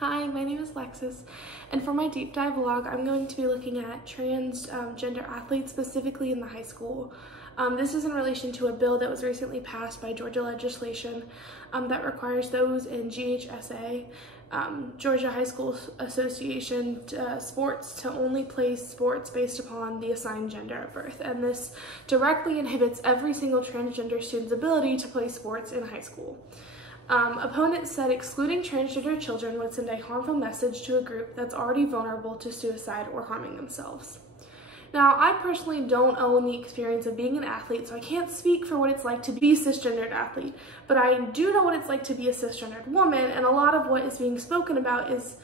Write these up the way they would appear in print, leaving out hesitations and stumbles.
Hi, my name is Alexis, and for my deep dive vlog, I'm going to be looking at transgender athletes, specifically in the high school. This is in relation to a bill that was recently passed by Georgia legislation that requires those in GHSA, Georgia High School Association sports to only play sports based upon the assigned gender at birth. And this directly inhibits every single transgender student's ability to play sports in high school. Opponents said excluding transgender children would send a harmful message to a group that's already vulnerable to suicide or harming themselves. Now, I personally don't own the experience of being an athlete, so I can't speak for what it's like to be a cisgendered athlete, but I do know what it's like to be a cisgendered woman, and a lot of what is being spoken about is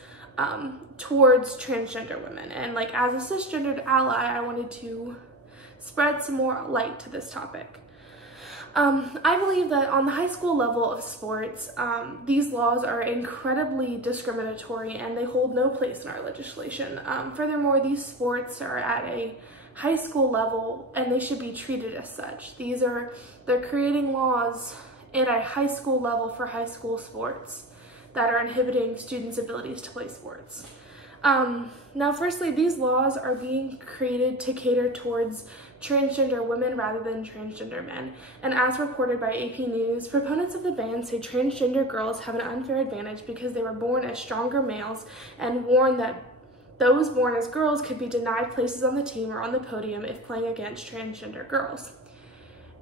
towards transgender women. And like, as a cisgendered ally, I wanted to spread some more light to this topic. I believe that on the high school level of sports, these laws are incredibly discriminatory and they hold no place in our legislation. Furthermore, these sports are at a high school level and they should be treated as such. They're creating laws at a high school level for high school sports that are inhibiting students' abilities to play sports. Now, firstly, these laws are being created to cater towards transgender women rather than transgender men. And as reported by AP News, proponents of the ban say transgender girls have an unfair advantage because they were born as stronger males and warn that those born as girls could be denied places on the team or on the podium if playing against transgender girls.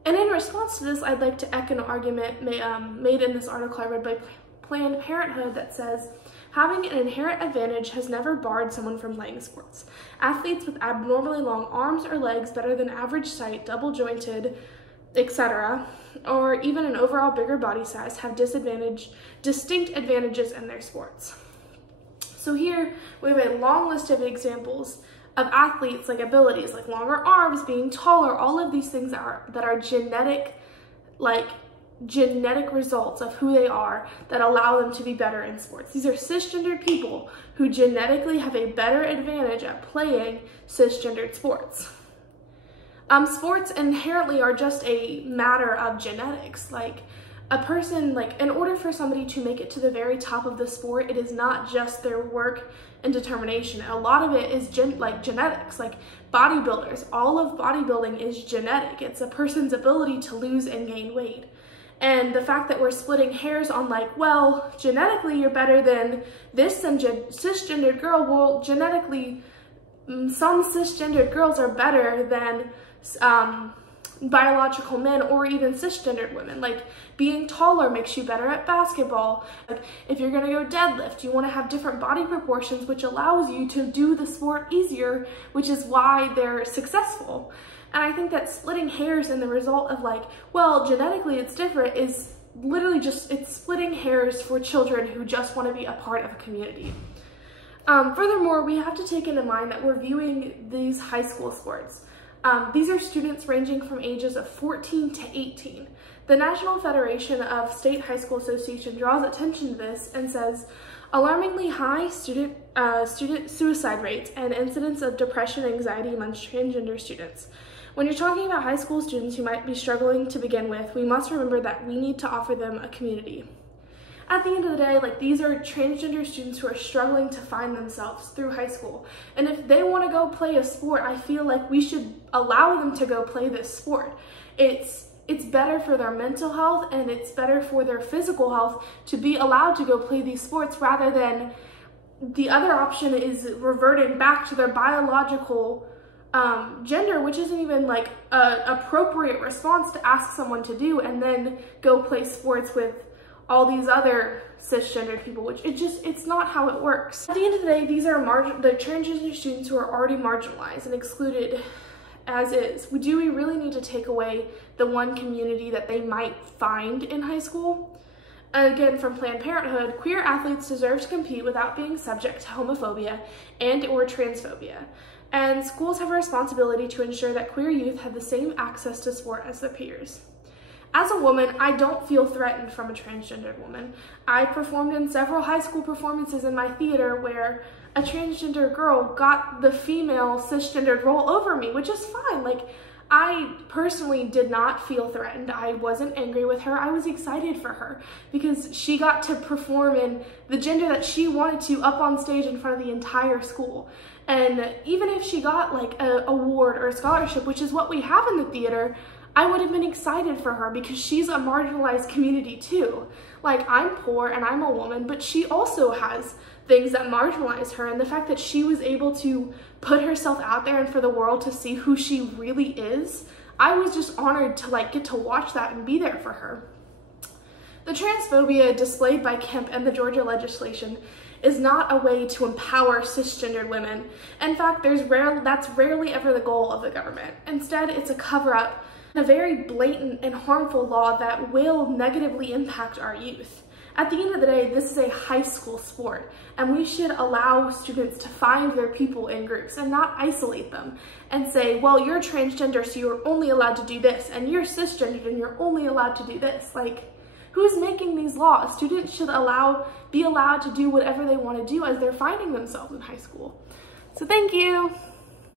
And in response to this, I'd like to echo an argument made in this article I read by Planned Parenthood that says, having an inherent advantage has never barred someone from playing sports. Athletes with abnormally long arms or legs, better than average height, double jointed, etc., or even an overall bigger body size have distinct advantages in their sports. So here we have a long list of examples of athletes, like abilities, like longer arms, being taller, all of these things that are genetic results of who they are that allow them to be better in sports. These are cisgendered people who genetically have a better advantage at playing cisgendered sports. Sports inherently are just a matter of genetics. Like a person, in order for somebody to make it to the very top of the sport, it is not just their work and determination. A lot of it is genetics, like bodybuilders. All of bodybuilding is genetic. It's a person's ability to lose and gain weight. And the fact that we're splitting hairs on well, genetically you're better than this cisgendered girl, well, genetically some cisgendered girls are better than biological men or even cisgendered women. Like being taller makes you better at basketball. Like if you're gonna go deadlift, you wanna have different body proportions, which allows you to do the sport easier, which is why they're successful. And I think that splitting hairs and the result of well, genetically it's different is literally it's splitting hairs for children who just want to be a part of a community. Furthermore, we have to take into mind that we're viewing these high school sports. These are students ranging from ages of 14 to 18. The National Federation of State High School Association draws attention to this and says, alarmingly high student suicide rates and incidents of depression and anxiety amongst transgender students. When you're talking about high school students who might be struggling to begin with, we must remember that we need to offer them a community. At the end of the day, these are transgender students who are struggling to find themselves through high school. And if they want to go play a sport, I feel like we should allow them to go play this sport. It's better for their mental health and it's better for their physical health to be allowed to go play these sports rather than the other option is reverting back to their biological gender, which isn't even an appropriate response to ask someone to do, and then go play sports with all these other cisgendered people, which it's not how it works. At the end of the day, these are the transgender students who are already marginalized and excluded as is. Do we really need to take away the one community that they might find in high school? Again, from Planned Parenthood, queer athletes deserve to compete without being subject to homophobia and/or transphobia. And schools have a responsibility to ensure that queer youth have the same access to sport as their peers. As a woman, I don't feel threatened from a transgendered woman. I performed in several high school performances in my theater where a transgender girl got the female cisgendered role over me, which is fine. I personally did not feel threatened. I wasn't angry with her. I was excited for her because she got to perform in the gender that she wanted to up on stage in front of the entire school. And even if she got like an award or a scholarship, which is what we have in the theater, I would have been excited for her because she's a marginalized community too. Like, I'm poor and I'm a woman, but she also has things that marginalize her, and the fact that she was able to put herself out there and for the world to see who she really is, I was just honored to like get to watch that and be there for her. The transphobia displayed by Kemp and the Georgia legislation is not a way to empower cisgendered women. In fact, that's rarely ever the goal of the government. Instead, it's a cover-up, a very blatant and harmful law that will negatively impact our youth. At the end of the day, this is a high school sport, and we should allow students to find their people in groups and not isolate them and say, well, you're transgender, so you're only allowed to do this, and you're cisgendered, and you're only allowed to do this. Like, who's making these laws? Students should be allowed to do whatever they want to do as they're finding themselves in high school. So thank you.